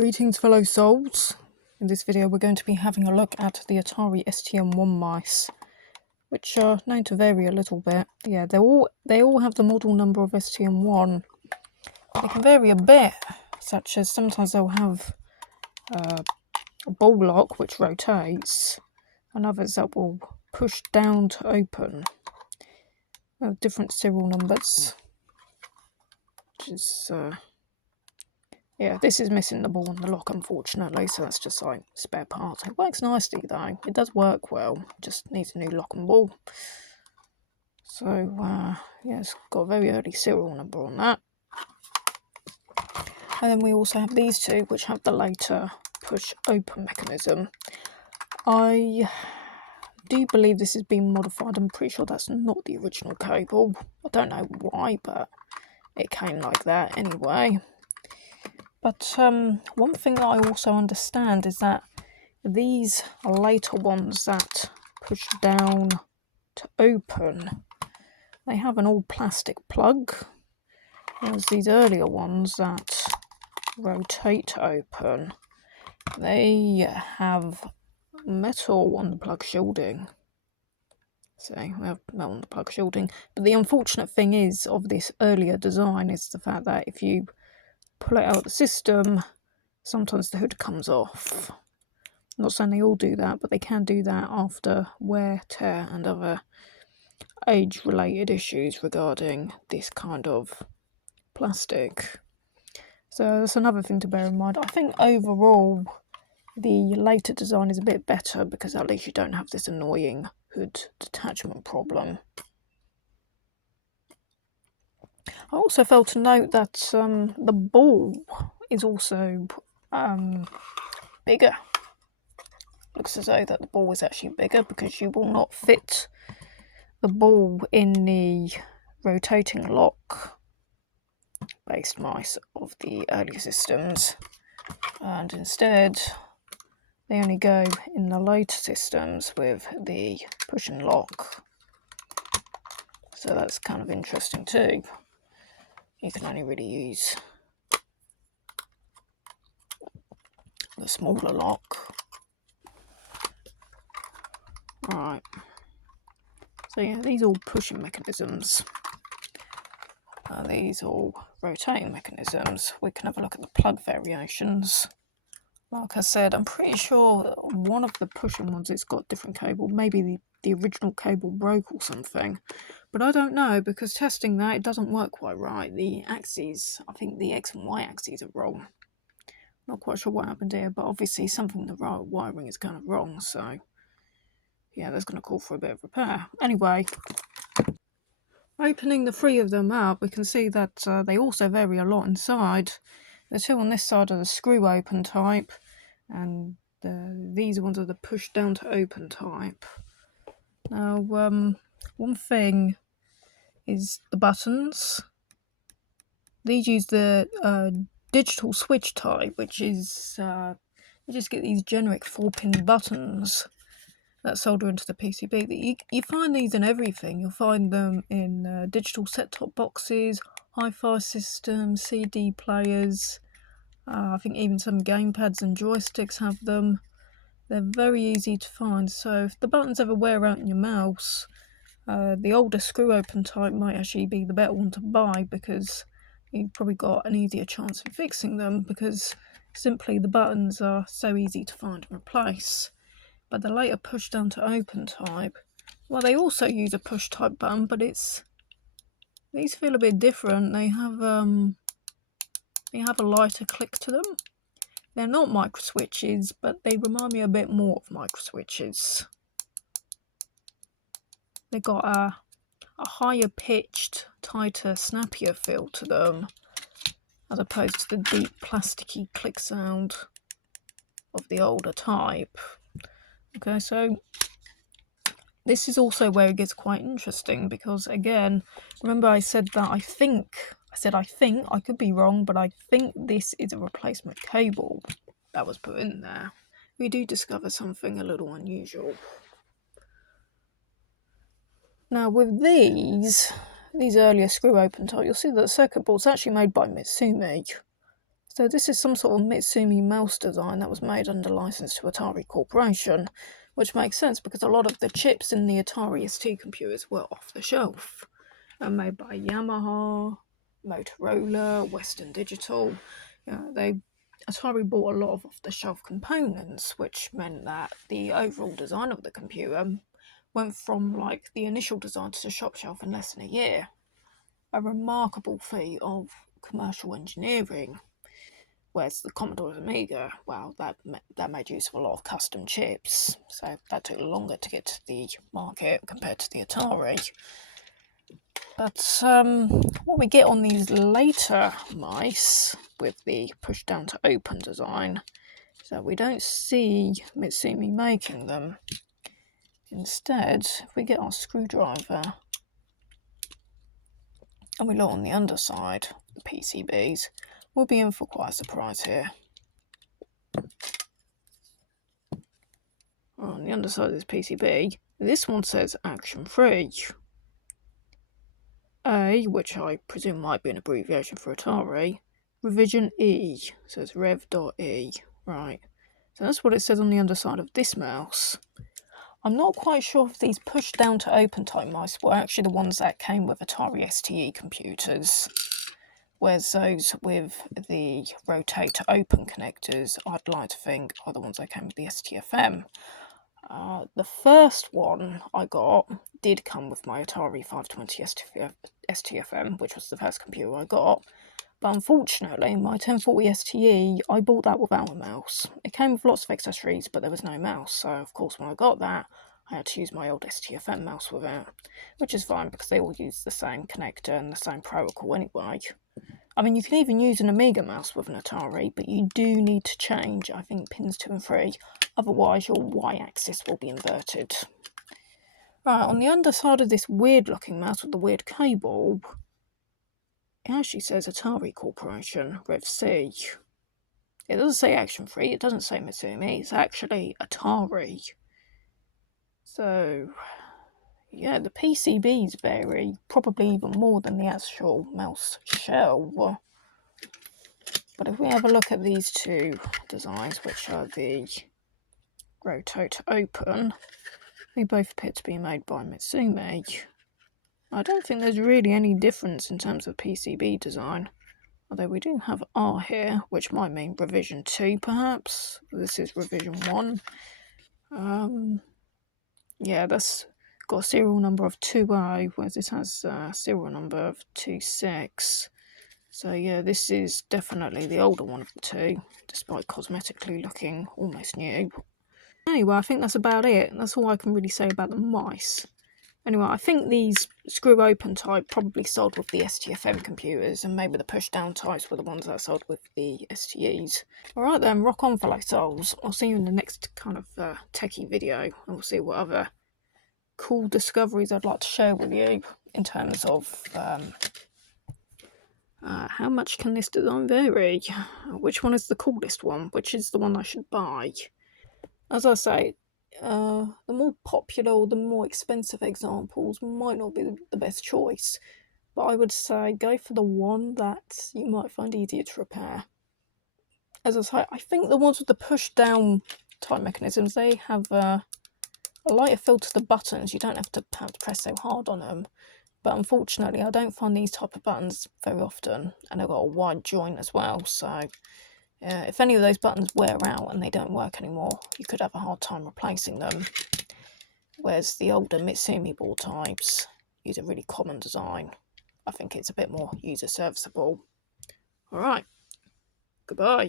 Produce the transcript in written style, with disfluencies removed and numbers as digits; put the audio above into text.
Greetings fellow souls. In this video we're going to be having a look at the Atari STM1 mice, which are known to vary a little bit. Yeah, they all have the model number of STM1. They can vary a bit, such as sometimes they'll have a ball lock which rotates, and others that will push down to open. Different serial numbers, which is yeah, this is missing the ball and the lock, unfortunately, so that's just like spare parts. It works nicely though, it does work well, just needs a new lock and ball. So yeah, it's got a very early serial number on that. And then we also have these two, which have the later push open mechanism. I do believe this has been modified. I'm pretty sure that's not the original cable. I don't know why, but it came like that anyway. But one thing that I also understand is that these later ones that push down to open, they have an all plastic plug, whereas these earlier ones that rotate to open, they have metal on the plug shielding. So we have metal on the plug shielding. But the unfortunate thing is of this earlier design is the fact that if you pull it out of the system, sometimes the hood comes off. I'm not saying they all do that, but they can do that after wear, tear and other age-related issues regarding this kind of plastic. So that's another thing to bear in mind. I think overall the later design is a bit better because at least you don't have this annoying hood detachment problem. I also failed to note that the ball is also bigger. Looks as though that the ball is actually bigger because you will not fit the ball in the rotating lock based mice of the earlier systems, and instead they only go in the later systems with the push and lock. So that's kind of interesting too. You can only really use the smaller lock. Right. So yeah, these are all pushing mechanisms. These are all rotating mechanisms. We can have a look at the plug variations. Like I said, I'm pretty sure one of the pushing ones it's got different cable. Maybe the original cable broke or something. But I don't know, because testing that, it doesn't work quite right. The axes, I think the X and Y axes are wrong. Not quite sure what happened here, but obviously something in the wiring is kind of wrong, so yeah, that's going to call for a bit of repair. Anyway, opening the three of them up, we can see that they also vary a lot inside. The two on this side are the screw open type, and these ones are the push down to open type. Now, one thing is the buttons. These use the digital switch type, which is you just get these generic 4-pin buttons that solder into the PCB. You find these in everything. You'll find them in digital set-top boxes, hi-fi systems, CD players. I think even some gamepads and joysticks have them. They're very easy to find, so if the buttons ever wear out in your mouse, the older screw open type might actually be the better one to buy, because you've probably got an easier chance of fixing them, because simply the buttons are so easy to find and replace. But the later push down to open type, well, they also use a push type button, but these feel a bit different. They have a lighter click to them. They're not micro switches, but they remind me a bit more of micro switches. They've got a higher pitched, tighter, snappier feel to them, as opposed to the deep plasticky click sound of the older type. Okay, so this is also where it gets quite interesting, because again, remember I said that I think, I could be wrong, but I think this is a replacement cable that was put in there. We do discover something a little unusual. Now with these earlier screw open type, you'll see that the circuit board's actually made by Mitsumi. So this is some sort of Mitsumi mouse design that was made under license to Atari Corporation, which makes sense because a lot of the chips in the Atari ST computers were off the shelf and made by Yamaha, Motorola, Western Digital. Atari bought a lot of off-the-shelf components, which meant that the overall design of the computer went from like the initial design to the shop shelf in less than a year. A remarkable feat of commercial engineering. Whereas the Commodore's Amiga, well, that made use of a lot of custom chips, so that took longer to get to the market compared to the Atari. But what we get on these later mice with the push down to open design is that we don't see Mitsumi making them. Instead, if we get our screwdriver and we look on the underside, the PCBs, we'll be in for quite a surprise here. On the underside of this PCB, this one says action free. A, which I presume might be an abbreviation for Atari, revision E, says rev.e, right. So that's what it says on the underside of this mouse. I'm not quite sure if these push down to open type mice were actually the ones that came with Atari ST computers, whereas those with the rotate to open connectors, I'd like to think are the ones that came with the STFM. The first one I got did come with my Atari 520 STFM, which was the first computer I got. But unfortunately, my 1040 STE, I bought that without a mouse. It came with lots of accessories, but there was no mouse. So, of course, when I got that, I had to use my old STFM mouse with it, which is fine because they all use the same connector and the same protocol anyway. I mean, you can even use an Amiga mouse with an Atari, but you do need to change, I think, pins 2 and 3. Otherwise, your y-axis will be inverted. Right, on the underside of this weird-looking mouse with the weird cable, it actually says Atari Corporation, Rev C. It doesn't say action free, it doesn't say Mitsumi, it's actually Atari. So, yeah, the PCBs vary, probably even more than the actual mouse shell. But if we have a look at these two designs, which are the rotate open, they both appear to be made by Mitsumi. I don't think there's really any difference in terms of PCB design, although we do have R here, which might mean revision 2 perhaps. This is revision 1. Yeah, that's got a serial number of 2A, whereas this has a serial number of 26. So yeah, this is definitely the older one of the two, despite cosmetically looking almost new. Anyway, I think that's about it. That's all I can really say about the mice. Anyway, I think these screw open type probably sold with the STFM computers, and maybe the push down types were the ones that sold with the STEs. Alright then, rock on, fellow souls. I'll see you in the next kind of techie video, and we'll see what other cool discoveries I'd like to share with you in terms of how much can this design vary? Which one is the coolest one? Which is the one I should buy? As I say, the more popular or the more expensive examples might not be the best choice, but I would say go for the one that you might find easier to repair. As I say, I think the ones with the push down type mechanisms, they have a lighter feel to the buttons. You don't have to press so hard on them. But unfortunately, I don't find these type of buttons very often, and they've got a wide joint as well, so if any of those buttons wear out and they don't work anymore, you could have a hard time replacing them. Whereas the older Mitsumi board types use a really common design. I think it's a bit more user serviceable. Alright, goodbye.